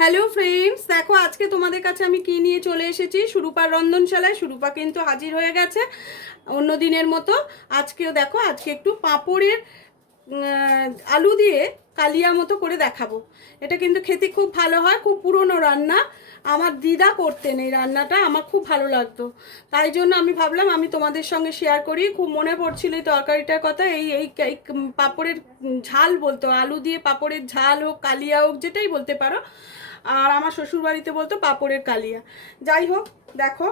Hello friends, দেখো আজকে তোমাদের কাছে আমি কি নিয়ে চলে এসেছি। সুরূপার রন্ধনশালায় সুরূপা কিন্তু হাজির হয়ে গেছে অন্য দিনের মতো। আজকেও দেখো, আজকে একটু পাঁপড়ের আলু দিয়ে কালিয়া মতো করে দেখাবো। এটা কিন্তু খেতে খুব ভালো হয়, খুব পুরনো রান্না। আমার দিদা করতেন এই রান্নাটা, আমার খুব ভালো লাগতো। তাই জন্য আমি ভাবলাম আমি তোমাদের সঙ্গে শেয়ার করি। খুব মনে পড়ছিল এই তরকারিটার কথা। এই এই এই পাঁপড়ের ঝাল বলতো, আলু দিয়ে পাঁপড়ের ঝাল হোক, কালিয়া হোক, যেটাই বলতে পারো। আর আমার শ্বশুরবাড়িতে বলতো পাঁপড়ের কালিয়া। যাই হোক, দেখো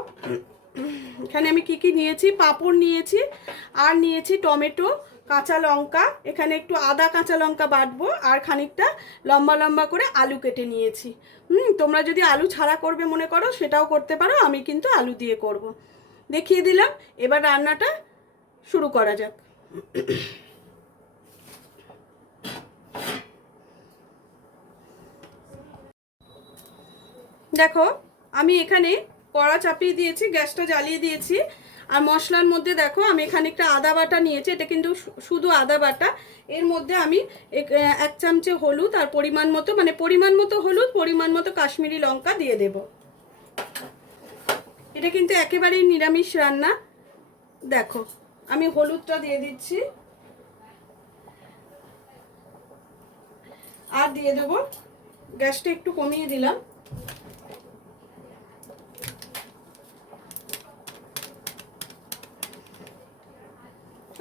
এখানে আমি কি কি নিয়েছি। পাঁপড় নিয়েছি, আর নিয়েছি টমেটো, কাঁচা লঙ্কা, এখানে একটু আদা কাঁচা লঙ্কা বাটবো, আর খানিকটা লম্বা লম্বা করে আলু কেটে নিয়েছি। তোমরা যদি আলু ছাড়া করবে মনে করো সেটাও করতে পারো, আমি কিন্তু আলু দিয়ে করব। দেখিয়ে দিলাম, এবার রান্নাটা শুরু করা যাক। দেখো আমি এখানে কড়া চাপিয়ে দিয়েছি, গ্যাসটা জ্বালিয়ে দিয়েছি। আর মশলার মধ্যে দেখো আমি এখানে একটা আদা বাটা নিয়েছি, এটা কিন্তু শুধু আদা বাটা। এর মধ্যে আমি এক চামচে হলুদ আর পরিমাণ মতো হলুদ, পরিমাণ মতো কাশ্মীরি লঙ্কা দিয়ে দেব। এটা কিন্তু একেবারেই নিরামিষ রান্না। দেখো আমি হলুদটা দিয়ে দিচ্ছি, আর দিয়ে দেবো, গ্যাসটা একটু কমিয়ে দিলাম।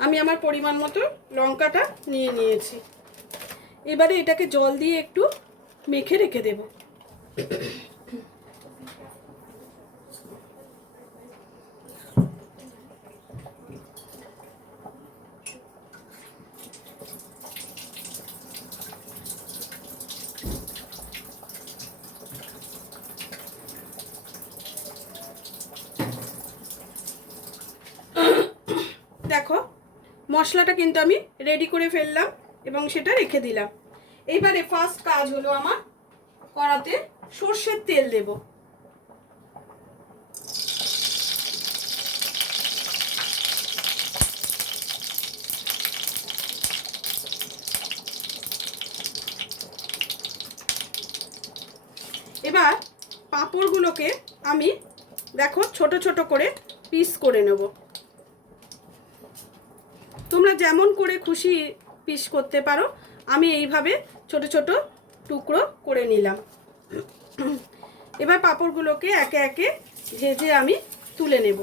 আমি আমার পরিমাণ মতো লঙ্কাটা নিয়ে নিয়েছি। এবারে এটাকে জল দিয়ে একটু মেখে রেখে দেব। দেখো মশলাটা কিন্তু আমি রেডি করে ফেললাম এবং সেটা রেখে দিলাম। এইবারে ফার্স্ট কাজ হলো আমার, কড়াতে সর্ষের তেল দেব। এবার পাঁপড়গুলোকে আমি দেখো ছোট ছোট করে পিস করে নেব। তোমরা যেমন করে খুশি পিস করতে পারো, আমি এইভাবে ছোট ছোট টুকরো করে নিলাম। এবার পাঁপড়গুলোকে একে একে ভেজে আমি তুলে নেব।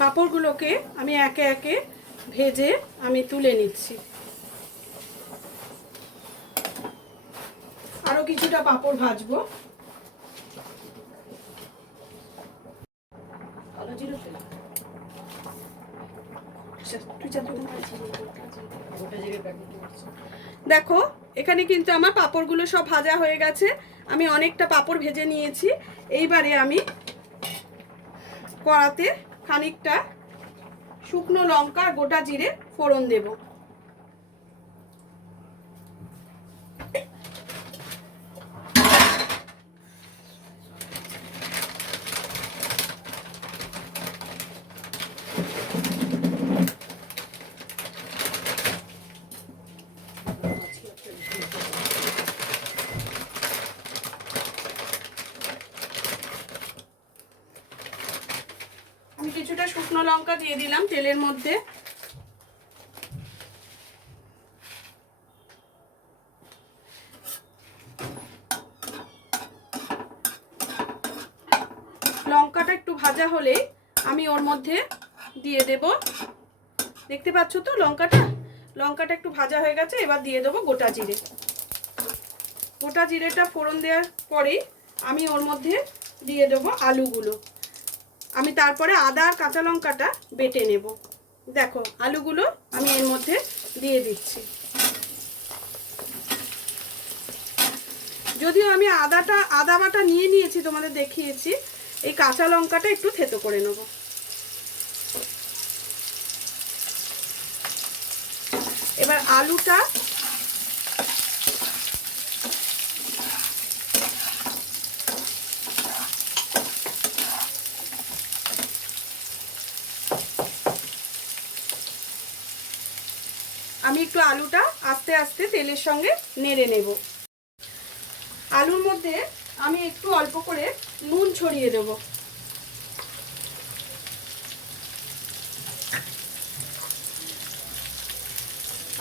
পাঁপড়গুলোকে আমি একে একে ভেজে আমি তুলে নিচ্ছি। আরো কিছুটা পাঁপড় ভাজবো। দেখো এখানে কিন্তু আমার পাঁপড়গুলো সব ভাজা হয়ে গেছে। আমি অনেকটা পাঁপড় ভেজে নিয়েছি। এইবারে আমি কড়াতে খানিকটা শুকনো লঙ্কা আর গোটা জিরে ফোড়ন দেব। আমি কিছুটা শুকনো লঙ্কা দিয়ে দিলাম তেলের মধ্যে। লঙ্কাটা একটু ভাজা হলে আমি ওর মধ্যে দিয়ে দেব, দেখতে পাচ্ছ তো লঙ্কাটা, লঙ্কাটা একটু ভাজা হয়ে গেছে, এবার দিয়ে দেবো গোটা জিরে। গোটা জিরেটা ফোড়ন দেওয়ার পরেই আমি ওর মধ্যে দিয়ে দেবো আলুগুলো। আমি তারপরে আদা আর কাঁচা লঙ্কাটা বেটে নেব। দেখো আলুগুলো আমি এর মধ্যে দিয়ে দিচ্ছি। যদিও আমি আদা বাটা নিয়ে নিয়েছি, তোমাদের দেখিয়েছি। এই কাঁচা লঙ্কাটা একটু থেতো করে নেব। এবার আলুটা আমি একটু আলুটা আস্তে আস্তে তেলের সঙ্গে নেড়ে নেব। আলুর মধ্যে আমি একটু অল্প করে নুন ছড়িয়ে দেব।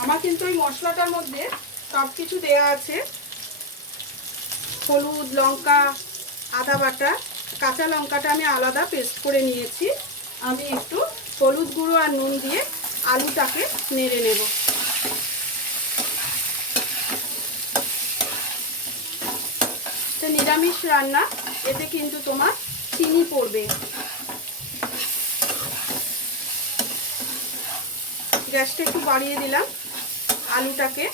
আমার কিন্তু এই মশলাটার মধ্যে সব কিছু দেওয়া আছে। হলুদ, লঙ্কা, আদা বাটা, কাঁচা লঙ্কাটা আমি আলাদা পেস্ট করে নিয়েছি। আমি একটু হলুদ গুঁড়ো আর নুন দিয়ে আলুটাকে নেড়ে নেব। তো নিরামিষ রান্না, এতে কিন্তু তোমার চিনি পড়বে। গ্যাসটা একটু বাড়িয়ে দিলাম। আলুটাকে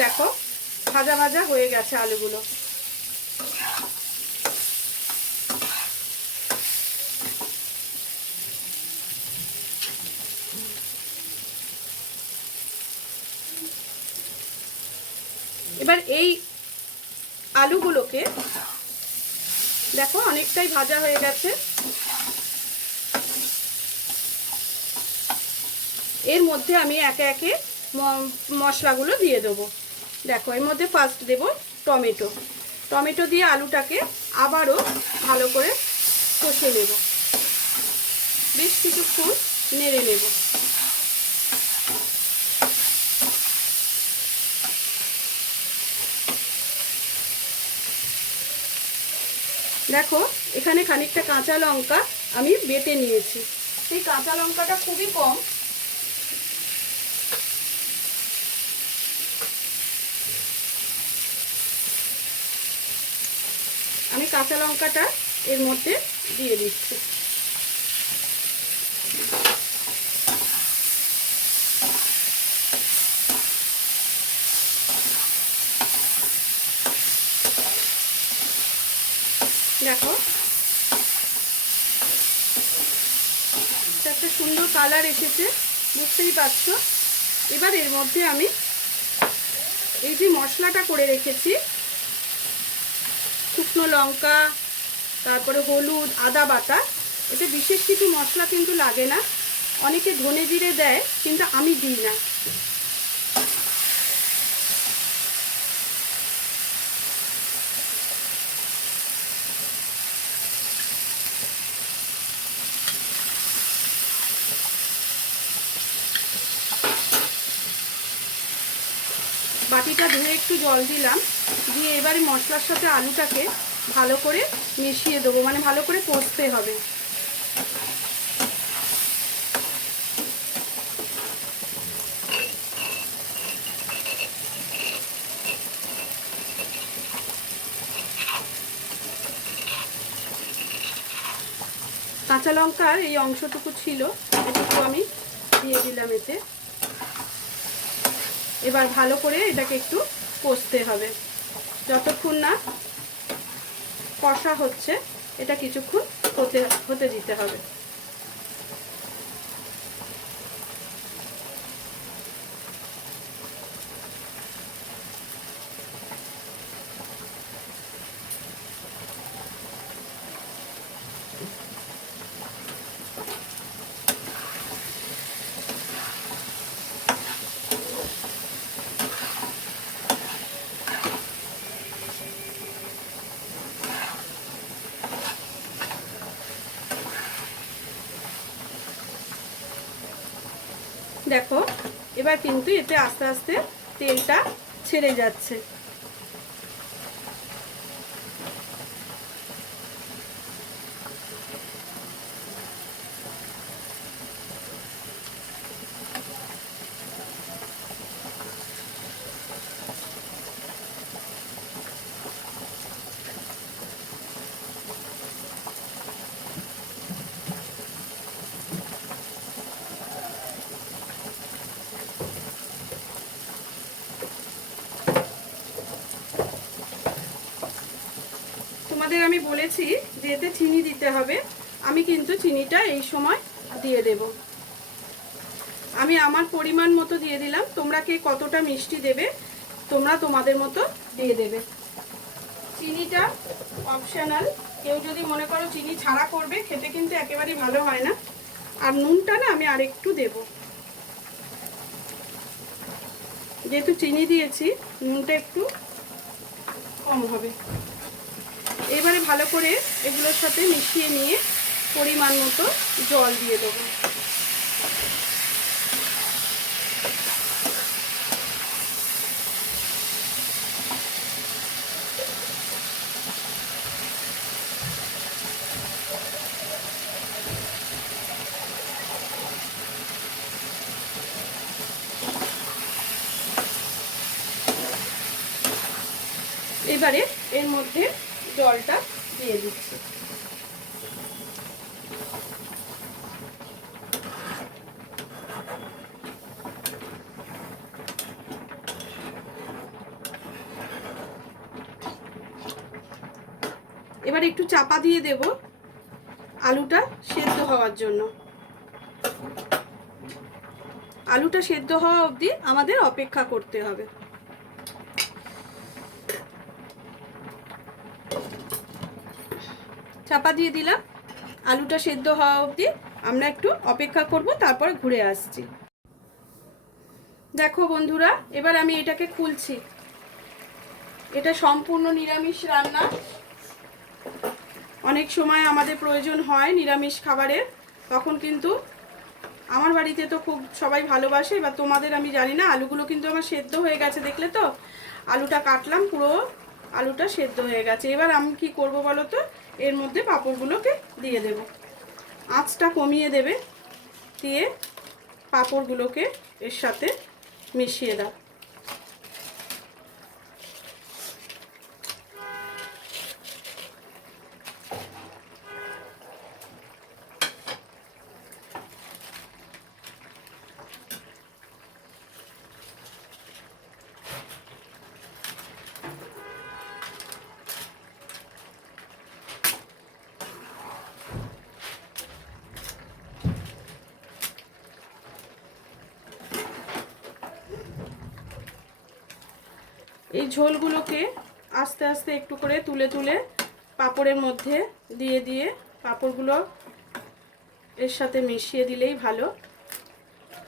দেখো ভাজা ভাজা হয়ে গেছে আলুগুলো। এবার এই আলুগুলোকে দেখো অনেকটাই ভাজা হয়ে গেছে। এর মধ্যে আমি একে একে মশলাগুলো দিয়ে দেবো। দেখো এর মধ্যে ফার্স্ট দেব টমেটো। টমেটো দিয়ে আলুটাকে আবারও ভালো করে কষে নেব, বেশ কিছুক্ষণ নেড়ে নেব। দেখো এখানে খানিকটা কাঁচা লঙ্কা আমি বেটে নিয়েছি। সেই কাঁচা লঙ্কাটা খুবই কম। আমি কাঁচা লঙ্কাটা এর মধ্যে দিয়ে দিচ্ছি। দেখো একটা সুন্দর কালার এসেছে, বুঝতেই পারছো। এবার এর মধ্যে আমি এই যে মশলাটা করে রেখেছি, শুকনো লঙ্কা, তারপরে হলুদ, আদা বাটা, এতে বিশেষ কিছু মশলা কিন্তু লাগে না। অনেকে ধনে জিরে দেয়, কিন্তু আমি দিই না। বাটিটা ধুয়ে একটু জল দিলাম, দিয়ে এবারে মশলার সাথে আলুটাকে ভালো করে মিশিয়ে দেবো, মানে ভালো করে কষতে হবে। কাঁচা লঙ্কার এই অংশটুকু ছিল, এটুকু আমি দিয়ে দিলাম এতে। এবার ভালো করে এটাকে একটু কষতে হবে, যতক্ষণ না কষা হচ্ছে এটা কিছুক্ষণ হতে দিতে হবে। দেখো এবার কিন্তু এতে আস্তে আস্তে তেলটা ছেড়ে যাচ্ছে। তোমাদের আমি বলেছি যে এতে চিনি দিতে হবে, আমি কিন্তু চিনিটা এই সময় দিয়ে দেব। আমি আমার পরিমাণ মতো দিয়ে দিলাম, তোমরা কে কতটা মিষ্টি দেবে তোমরা তোমাদের মতো দিয়ে দেবে। চিনিটা অপশনাল, কেউ যদি মনে করো চিনি ছাড়া করবে খেতে কিন্তু একেবারেই ভালো হয় না। আর নুনটা না আমি আরেকটু দেব, যেহেতু চিনি দিয়েছি নুনটা একটু কম হবে। এবারে ভালো করে এগুলোর সাথে মিশিয়ে নিয়ে পরিমাণ মতো জল দিয়ে দেবো। এবারে এর মধ্যে জলটা দিয়ে দিচ্ছি। এবার একটু চাপা দিয়ে দেব আলুটা সেদ্ধ হওয়ার জন্য। আলুটা সেদ্ধ হওয়া অবধি আমাদের অপেক্ষা করতে হবে। চাপা দিয়ে দিলাম, আলুটা সেদ্ধ হওয়া অবধি আমরা একটু অপেক্ষা করব, তারপর ঘুরে আসছি। দেখো বন্ধুরা, এবার আমি এটাকে খুলছি। এটা সম্পূর্ণ নিরামিষ রান্না। অনেক সময় আমাদের প্রয়োজন হয় নিরামিষ খাবারের, তখন কিন্তু আমার বাড়িতে তো খুব সবাই ভালোবাসে। বা তোমাদের আমি জানি না। আলুগুলো কিন্তু আমার সেদ্ধ হয়ে গেছে, দেখলে তো আলুটা কাটলাম, পুরো আলুটা সেদ্ধ হয়ে গেছে। এবার আমি কি করব বলো তো, এর মধ্যে পাঁপড়গুলোকে দিয়ে দেব। আঁচটা কমিয়ে দেবে, দিয়ে পাঁপড়গুলোকে এর সাথে মিশিয়ে দাও। এই ঝোলগুলোকে আস্তে আস্তে একটু করে তুলে তুলে পাঁপড়ের মধ্যে দিয়ে দিয়ে পাঁপড়গুলো এর সাথে মিশিয়ে দিলেই ভালো।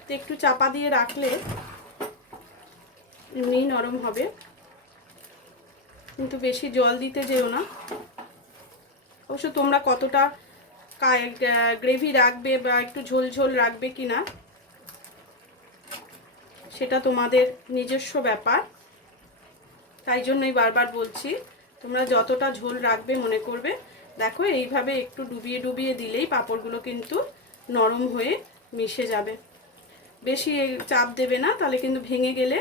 তো একটু চাপা দিয়ে রাখলে এমনি নরম হবে, কিন্তু বেশি জল দিতে যেও না। অবশ্য তোমরা কতটা গ্রেভি রাখবে বা একটু ঝোল ঝোল রাখবে কিনা সেটা তোমাদের নিজস্ব ব্যাপার। তাই জন্যই বারবার বলছি, তোমরা যতটা ঝোল রাখবে মনে করবে। দেখো এইভাবে একটু ডুবিয়ে ডুবিয়ে দিলেই পাঁপড়গুলো কিন্তু নরম হয়ে মিশে যাবে। বেশি চাপ দেবে না, তাহলে কিন্তু ভেঙে গেলে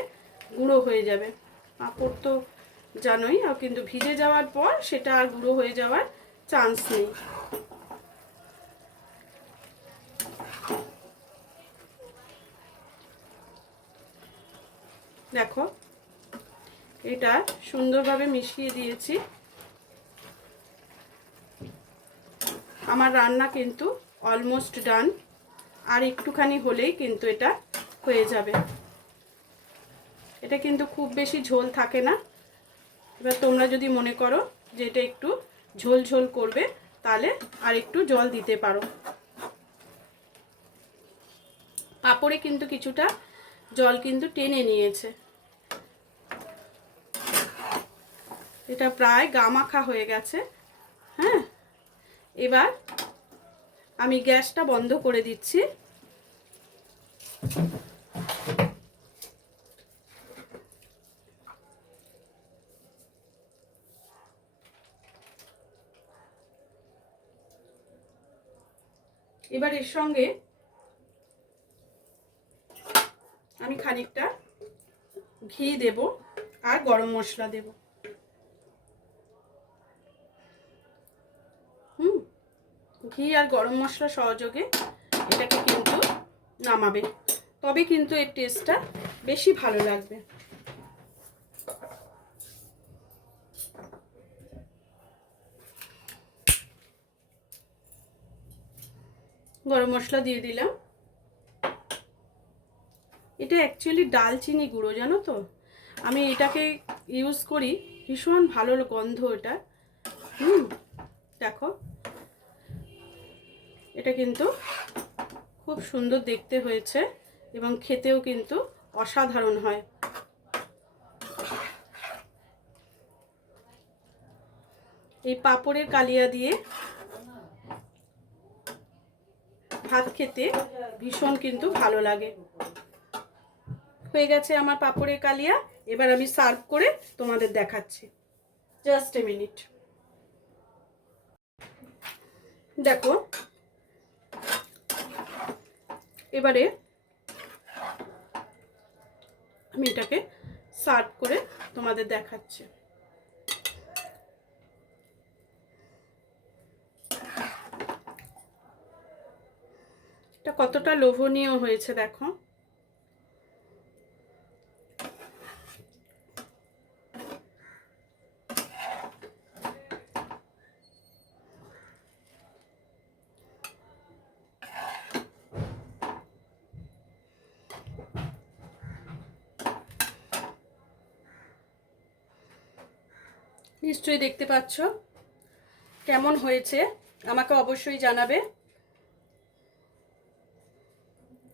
গুঁড়ো হয়ে যাবে। পাঁপড় তো জানোই, আর কিন্তু ভিজে যাওয়ার পর সেটা আর গুঁড়ো হয়ে যাওয়ার চান্স নেই। দেখো এটা সুন্দরভাবে মিশিয়ে দিয়েছি। আমার রান্না কিন্তু অলমোস্ট ডান, আর একটুখানি হলেই কিন্তু এটা হয়ে যাবে। এটা কিন্তু খুব বেশি ঝোল থাকে না। এবার তোমরা যদি মনে করো যে এটা একটু ঝোল ঝোল করবে, তাহলে আর একটু জল দিতে পারো। পাঁপড়ে কিন্তু কিছুটা জল কিন্তু টেনে নিয়েছে। এটা প্রায় গামাখা হয়ে গেছে। হ্যাঁ, এবার আমি গ্যাসটা বন্ধ করে দিচ্ছি। এবার এর সঙ্গে আমি খানিকটা ঘি দেব আর গরম মশলা দেব। ঘি আর গরম মশলা সহযোগে এটাকে কিন্তু নামাবে, তবে কিন্তু এর টেস্টটা বেশি ভালো লাগবে। গরম মশলা দিয়ে দিলাম। এটা অ্যাকচুয়ালি ডালচিনি গুঁড়ো, জানো তো, আমি এটাকে ইউজ করি, ভীষণ ভালো গন্ধ এটা। দেখো এটা কিন্তু খুব সুন্দর দেখতে হয়েছে এবং খেতেও কিন্তু অসাধারণ হয়। এই পাঁপড়ের কালিয়া দিয়ে ভাত খেতে ভীষণ কিন্তু ভালো লাগে। হয়ে গেছে আমার পাঁপড়ের কালিয়া, এবার আমি সার্ভ করে তোমাদের দেখাচ্ছি। Just a minute. দেখো এবারে আমি এটাকে সার্ভ করে তোমাদের দেখাচ্ছি। এটা কতটা লোভনীয় হয়েছে দেখো। নিশ্চয়ই দেখতে পাচ্ছ কেমন হয়েছে, আমাকে অবশ্যই জানাবে।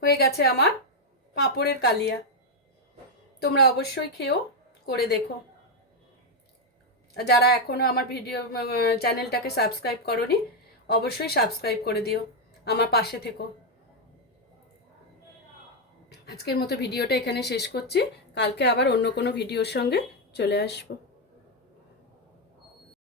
হয়ে গেছে আমার পাঁপড়ের কালিয়া, তোমরা অবশ্যই খেয়েও করে দেখো। যারা এখনো আমার ভিডিও চ্যানেলটাকে সাবস্ক্রাইব করোনি, অবশ্যই সাবস্ক্রাইব করে দিও, আমার পাশে থেকো। আজকের মতো ভিডিওটা এখানে শেষ করছি, কালকে আবার অন্য কোনো ভিডিওর সঙ্গে চলে আসবো।